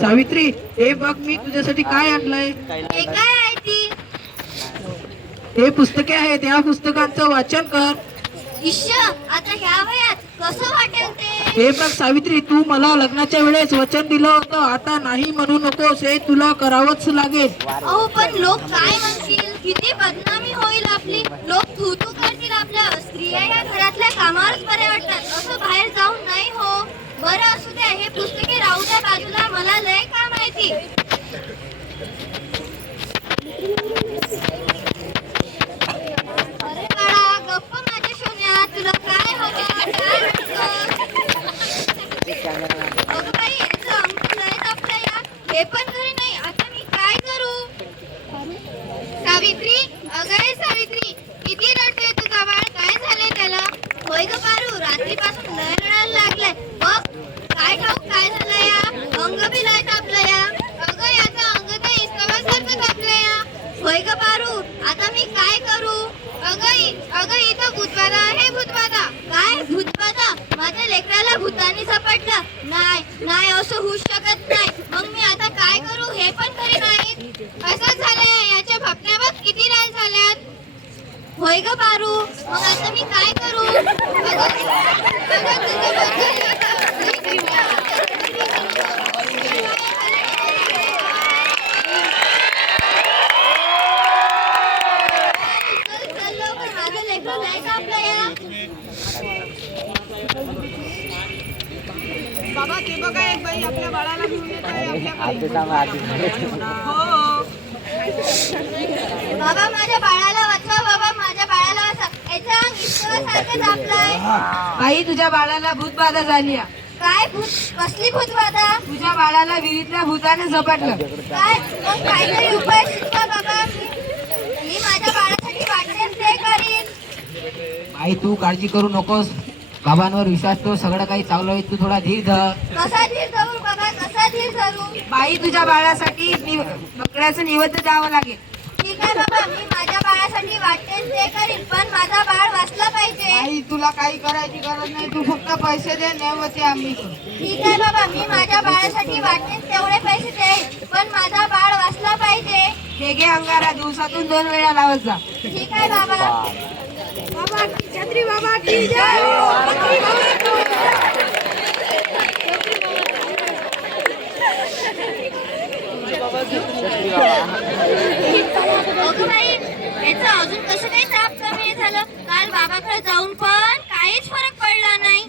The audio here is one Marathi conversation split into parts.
सावित्री हे बघ मी तुझ्यासाठी काय आणलंय? हे काय आहे ती? हे पुस्तके आहेत या पुस्तकांचं वाचन कर. इश्श आता ह्या वयात कसं वाटेल ते? हे बघ सावित्री तू मला लग्नाच्या वेळेस वचन दिलं होतं आता नाही म्हणू नकोस हे तुला करावंच लागेल. अहो पण लोक काय म्हणतील किती बदनामी होईल आपली लोक तू तू करतील आपल्या स्त्रिया या घरातल्या कामावरच बरे वाटतात असं बाहेर जाऊन नाही हो बरं असू द्या हे पुस्तके राहू द्या बाजूला मला लय काय माहिती अरे बाळा गप्प माझ्या सोन्या तुला काय हवं काय म्हणतोस? अगं बाई याचं अंक लयच आपल्या या हे पण घरी नाही आता मी काय करू सावित्री अगं हे सावित्री किती रडतोय तुझा बाळ काय झालंय त्याला होय ग पारू रात्रीपासून लय रडायला लागलाय बघ काय ठाऊक काय झालं या अंग बी लय तापलं या अगं याचं अंग तर इस्तवासारखं तापलं या होय ग पारू आता मी काय करू अगं इ- अगं इथं भूतबाधा आहे भूतबाधा काय भूतबाधा माझ्या लेकराला भूतानी झपटलं नाही असं होऊ शकत नाही. मग मी आता काय करू? हे पण खरे नाही. असं झालंय. याच्या भापण्या किती नाही झाल्यात? होय ग पारू मग आता मी काय करू? माझं बाबा ते बघा एक बाई आपल्या बाळाला घेऊन येत आहे आपल्याकडे हो. बाबा माझ्या बाळाला वाचवा बाबा माझ्या बाळाला आपलंय आई तुझ्या बाळाला भूतबाधा झाली. काय भूत? कसली भूतबाधा? तुझ्या बाळाला विहिरीतल्या भूताने झपटलं. काय? मग काहीतरी उपाय सुचवा बाबा. मी मी माझ्या बाळासाठी वाटेल ते करीन. आई तू काळजी करू नकोस. बाबांवर विश्वास ठेव सगळं काही चांगलं होईल. तू थोडा धीर धर. कसा धीर धरू बाबा कसा धीर धरू? बाई तुझ्या बाळासाठी नि- बकऱ्याचं निवड द्यावं लागेल. ठीक आहे बाबा मी माझ्या बाळासाठी वाटेल ते करीन पण माझा बाळ वाचला पाहिजे. आई तुला काही करायची गरज नाही तू फक्त पैसे दे नेवते आम्ही. करू. ठीक आहे बाबा मी माझ्या बाळासाठी वाटेल तेवढे पैसे देईन पण माझा बाळ वाचला पाहिजे. हे घे अंगारा दिवसातून दोन वेळा लावत जा. ठीक आहे बाबा. बाबा छत्री बाबा की जय छत्री बाबा की जय. अगं बाई याचं अजून कसं काही ताप कमी झालं? काल बाबाकडे जाऊन पण काहीच फरक पडला नाही.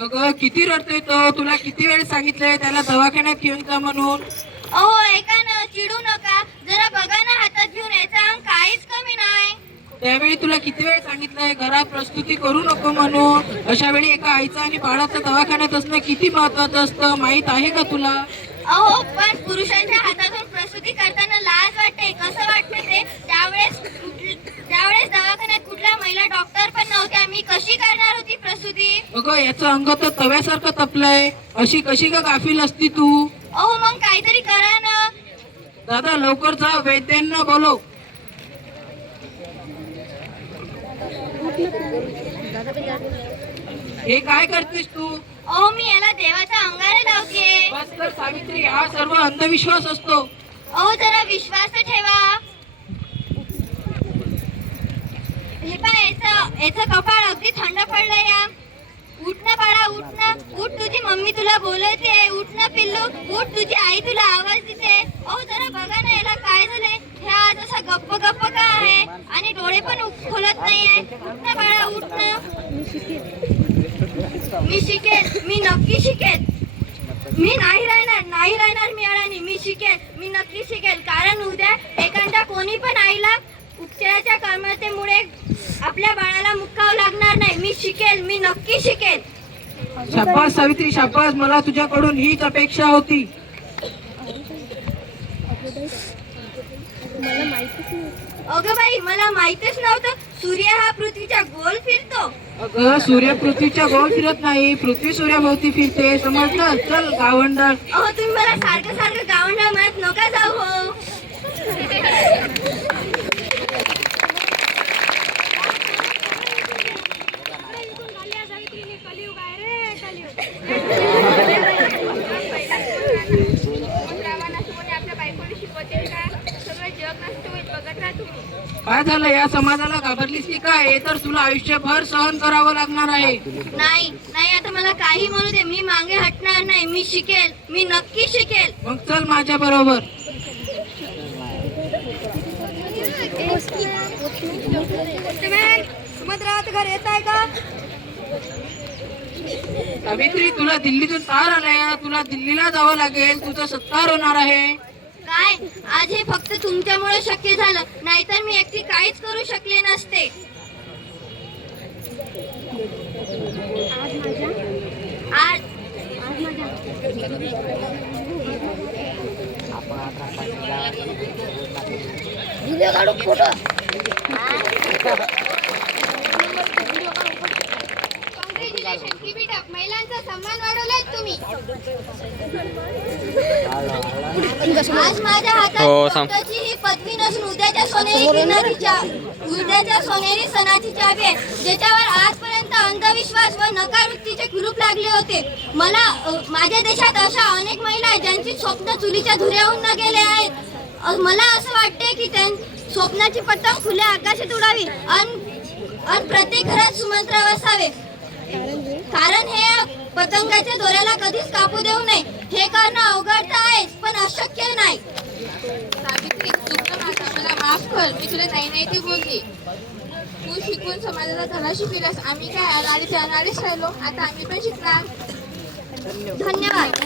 अगं किती रडतोय तो? तुला किती वेळ सांगितलंय? त्याला दवाखान्यात घेऊन जा म्हणून. अहो ऐका ना चिडू नका जरा बघा ना हातात घेऊन याचा अंग काहीच कमी नाही त्यावेळी तुला किती वेळ सांगितलंय? घरात प्रस्तुती करू नको म्हणून अशा वेळी एका आईचा आणि बाळाचा दवाखान्यात असणं किती महत्वाचं असतं? माहीत आहे का तुला? अहो पण पुरुषांच्या हातातून प्रसूती करताना लाज वाटते. कसं वाटतं ते? त्यावेळेस त्यावेळेस दवाखान्यात कुठल्या महिला डॉक्टर पण नव्हत्या. मी कशी करणार होती प्रसूती? अगं याचं अंग तर तव्यासारखं तपलंय. अशी कशी का गाफील असती तू? अहो मग काहीतरी करा ना. दादा लवकर जा. वैद्यांना बोलव. हे काय करतेस तू? अहो मी याला देवाच्या अंगाने लावते. बस कर सावित्री हा सर्व अंधविश्वास असतो. अहो जरा विश्वास तर ठेवा. हे पाय याचं याचं कपाळ अगदी थंड पडलंय या. उठ ना बाळा उठ ना. उठ तुझी मम्मी तुला बोलवते. उठ ना पिल्लू. उठ तुझी आई तुला आवाज देते. अहो जरा बघा ना याला काय झालंय. ह्या जसा गप्प गप्प का आहे? आणि डोळे पण खोलत नाही आहे. उठ ना बाळा उठ ना मी शिकेन. मी नक्की शिकेन. मी नाही राहणार. नाही राहणार मी अडाणी. मी शिकेन. मी नक्की शिकेन. कारण उद्या एखाद्या कोणी पण आईला उपचाराच्या कामतेमुळे आपल्या बाळाला मुक्कावं लागणार नाही. मी शिकेल मी नक्की शिकेल शाबास सावित्री शाबास. मला तुझ्याकडून हीच अपेक्षा होती. अगं बाई मला माहितच नव्हतं. सूर्य हा पृथ्वीच्या गोल फिरतो. अगं सूर्य पृथ्वीच्या गोल फिरत नाही. पृथ्वी सूर्याभोवती फिरते. समजलं? चल गावंडळ अहो तुम्ही मला सारखं सारखं गावंडा म्हणत नका जाऊ हो कलियुग आहे रे आपल्या बायकोला शिकवतील का सगळं जग नष्ट होईल बघत राहा तुम्ही काय झालं? या समाजाला घाबरलीस की काय? हे तर तुला आयुष्यभर सहन करावं लागणार आहे. नाही नाही आता मला काही म्हणू दे. मी मागे हटणार नाही. मी शिकेल. मी नक्की शिकेल. मग चल माझ्या बरोबर. सुमंतरावचं घर येत आहे का? सावित्री तुला दिल्लीतून तार आलाय तुला दिल्लीला जावं लागेल. तुझा सत्कार होणार आहे. काय? आज हे फक्त तुमच्यामुळे शक्य झालं. नाहीतर मी एकटी काहीच करू शकले नसते. आज Congratulations, keep it up. महिलांचा सन्मान वाढवलाय तुम्ही. आज माझ्या हातात फक्तची ही पदवी नसून उद्याच्या सोनेरी उद्याच्या सोनेरी सणाची चावी आहे ज्याच्यावर आजपर्यंत अंधविश्वास व नकारवृत्तीचे कुलूप लागले होते. मला माझ्या देशात अशा अनेक महिला आहेत ज्यांची स्वप्न चुलीच्या धुऱ्याहून न गेले आहेत. मला असं वाटते की त्यां स्वप्नाची पतंग खुल्या आकाशात उडावी. अन अन प्रत्येक घरात सुमंत्र असावे. कारण हे पतंगाच्या दोऱ्याला कधीच कापू देऊ नये. हे करणं अवघड तर आहेच पण अशक्य नाही. मला माफ कर. मी तुला नाही नाही ते बोलली. तू शिकून समाजाला धडा शिकविलास आम्ही काय अनाडीचे अनाडीच राहिलो? आता आम्ही पण शिकणार. धन्यवाद.